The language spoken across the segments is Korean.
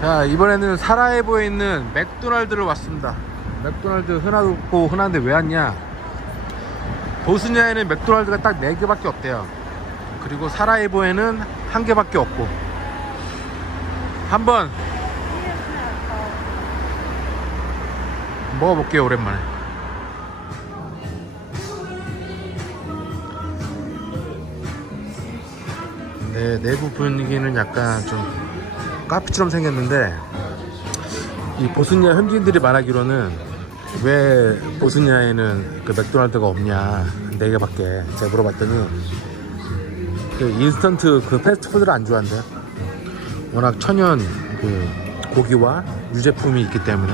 자 이번에는 사라예보에 있는 맥도날드를 왔습니다. 맥도날드 흔하고 흔한데 왜 왔냐? 보스니아에는 맥도날드가 딱 4개밖에 없대요. 그리고 사라예보에는 한 개밖에 없고. 한번 먹어볼게요 오랜만에. 네, 내부 분위기는 약간 좀 카페처럼 생겼는데 이 보스니아 현지인들이 말하기로는 왜 보스니아에는 그 맥도날드가 없냐 네 개밖에 제가 물어봤더니 그 인스턴트 그 패스트푸드를 안 좋아한대요. 워낙 천연 그 고기와 유제품이 있기 때문에.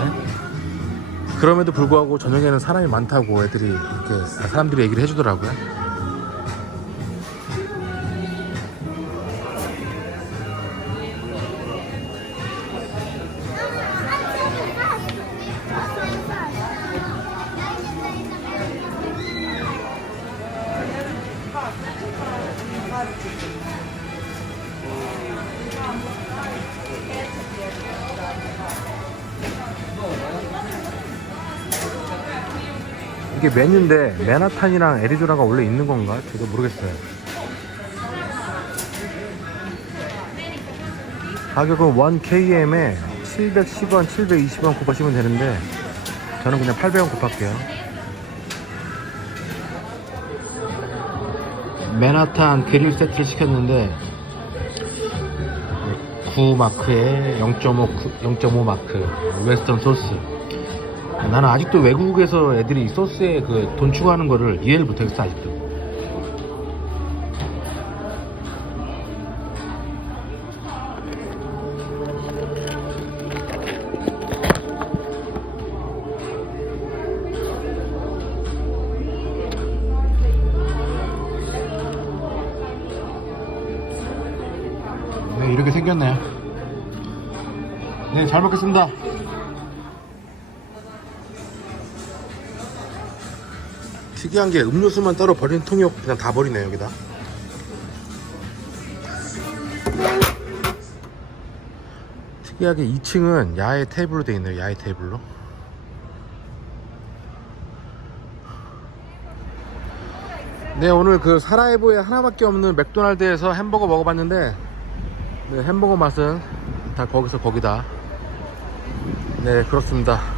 그럼에도 불구하고 저녁에는 사람이 많다고 애들이 이렇게 사람들이 얘기를 해주더라고요 이게 메뉴인데 맨하탄이랑 애리조나가 원래 있는 건가? 저도 모르겠어요. 가격은 1KM에 710원, 720원 곱하시면 되는데 저는 그냥 800원 곱할게요. 맨하탄 그릴 세트를 시켰는데 9 마크에 0.5, 0.5 마크 웨스턴 소스 나는 아직도 외국에서 애들이 소스에 그 돈 추가하는 거를 이해를 못하겠어 아직도. 네 이렇게 생겼네요 네잘 먹겠습니다 특이한 게 음료수만 따로 버리는 통이 없고 그냥 다 버리네 여기다. 특이하게 2층은 야외 테이블로 되어 있네요 야외 테이블로. 네 오늘 그 사라예보에 하나밖에 없는 맥도날드에서 햄버거 먹어봤는데 네, 햄버거 맛은 다 거기서 거기다. 네 그렇습니다